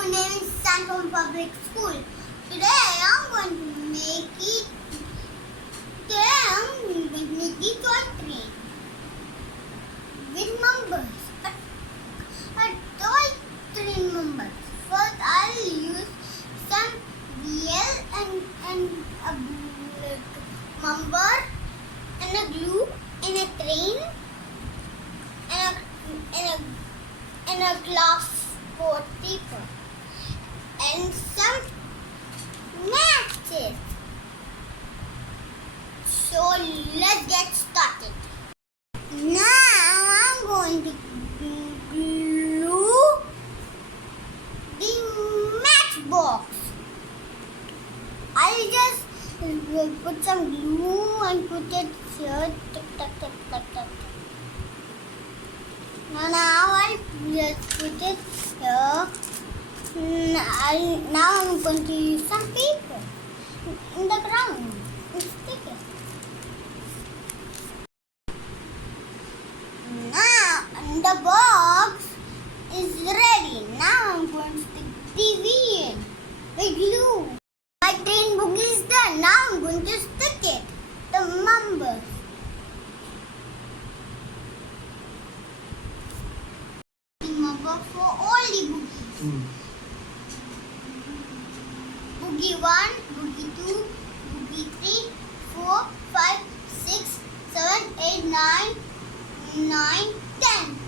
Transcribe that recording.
school name is Sanford Public School. Today I'm going to make it. Today I'm going to make the toy train with numbers. A toy train numbers. First I'll use some wheel and a number and a glue and a train and a glass for paper and some matches. So let's get started. Now I'm going to glue the matchbox. I'll just put some glue and put it here. Tuck, tuck, tuck, tuck, tuck. Now I'll just put it here. Now I'm going to use some paper in the ground and stick it. Now the box is ready. Now I'm going to stick the wheel with glue. My train book is done. Now I'm going to stick it. The numbers. The number for all the boogies. Boogie 1, Boogie 2, Boogie 3, 4, 5, 6, 7, 8, 9, 10.